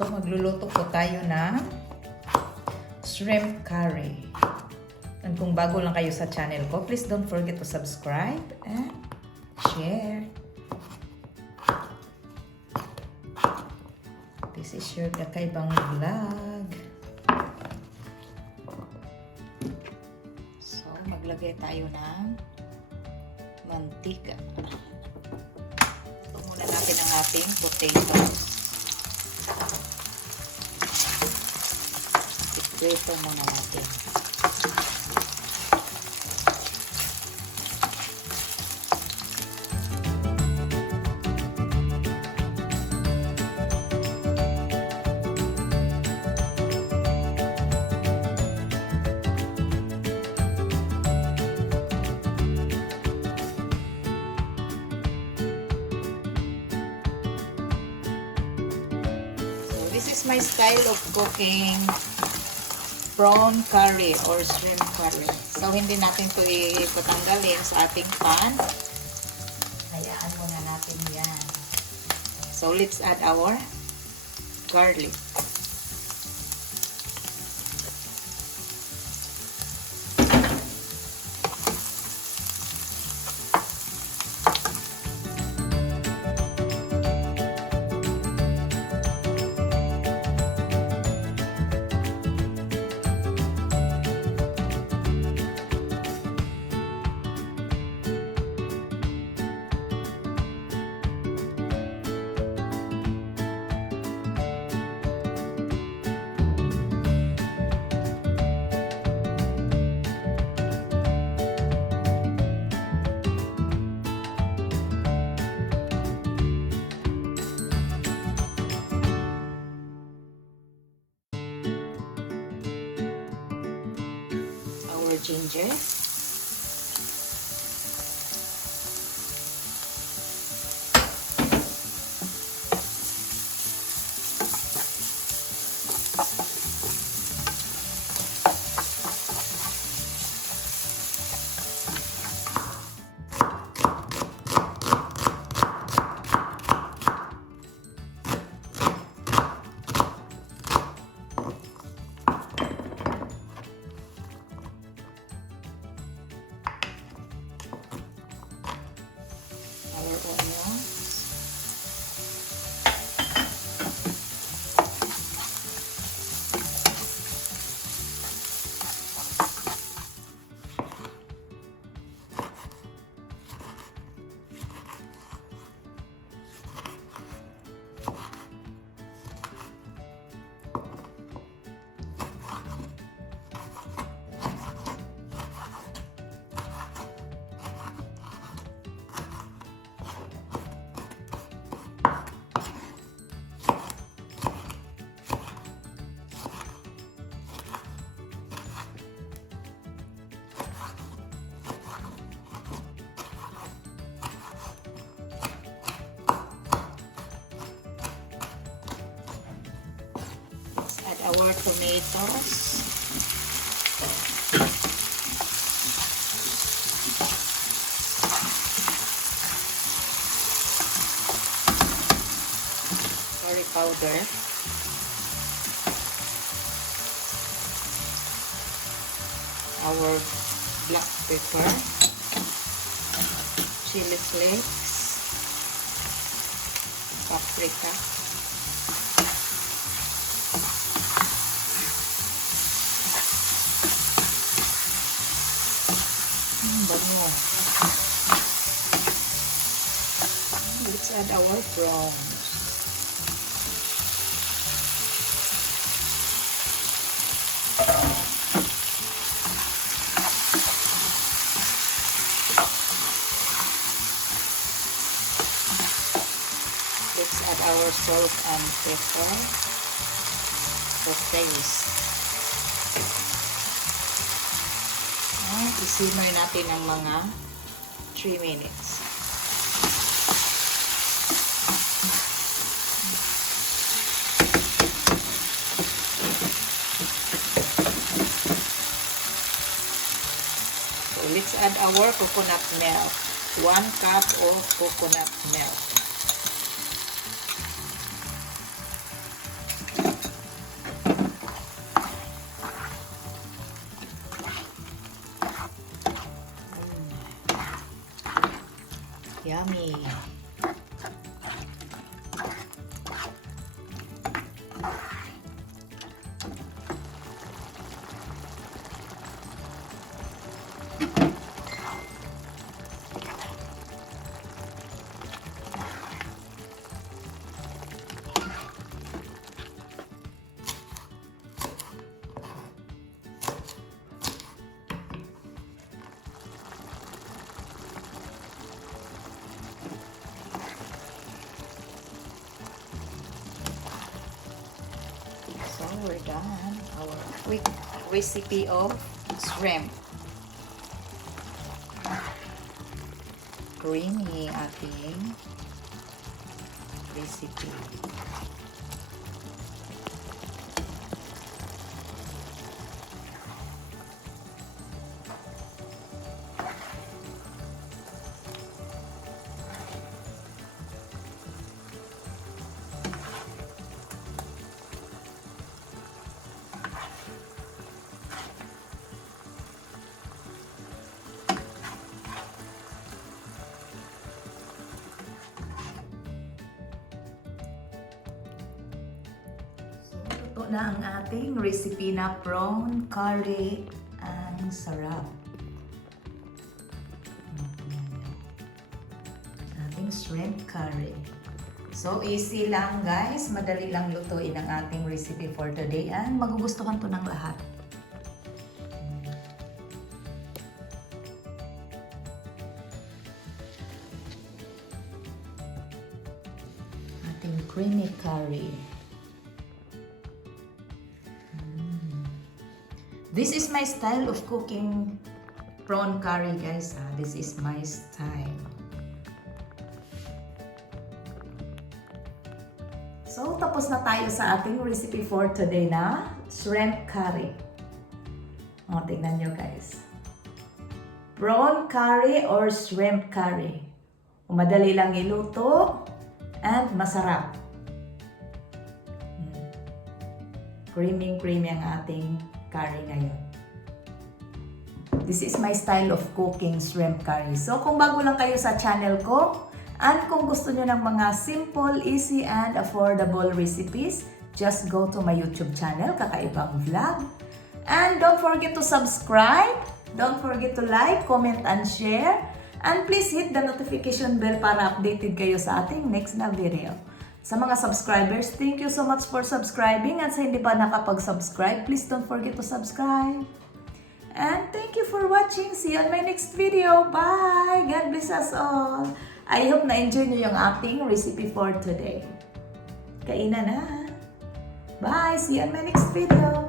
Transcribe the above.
So, magluluto po tayo ng shrimp curry. And kung bago lang kayo sa channel ko, please don't forget to subscribe and share. This is your Kaka'EVAng vlog. So, maglagay tayo ng mantika. Ito muna natin ang ating potatoes. Ito muna natin. This is my style of cooking prawn curry or shrimp curry. So, hindi natin ito ipatanggalin sa ating pan. Hayaan muna natin yan. So, let's add our garlic. Ginger, our tomatoes, curry powder, our black pepper, chili flakes, paprika, let's add our prawns. Let's add our salt and pepper for taste. Isimmer natin ng mga 3 minutes. So let's add our coconut milk. 1 cup of coconut milk. Yummy! So we're done. Our quick recipe of shrimp. Creamy ating recipe. Ito na ang ating recipe na prawn curry. Ang sarap. Ating shrimp curry. So easy lang guys. Madali lang lutuin ang ating recipe for today. And magugustuhan to ng lahat. Ating creamy curry. This is my style of cooking prawn curry, guys. This is my style. So, tapos na tayo sa ating recipe for today na shrimp curry. O, tingnan nyo, guys. Prawn curry or shrimp curry. Madali lang iluto and masarap. Creamy ang ating curry ngayon. This is my style of cooking shrimp curry. So, kung bago lang kayo sa channel ko, and kung gusto nyo ng mga simple, easy, and affordable recipes, just go to my YouTube channel, Kaka'EVAng Vlog. And don't forget to subscribe. Don't forget to like, comment, and share. And please hit the notification bell para updated kayo sa ating next na video. Sa mga subscribers, thank you so much for subscribing. At sa hindi pa nakapag-subscribe, please don't forget to subscribe. And thank you for watching. See you on my next video. Bye! God bless us all. I hope na-enjoy nyo yung ating recipe for today. Kainan na. Bye! See you on my next video.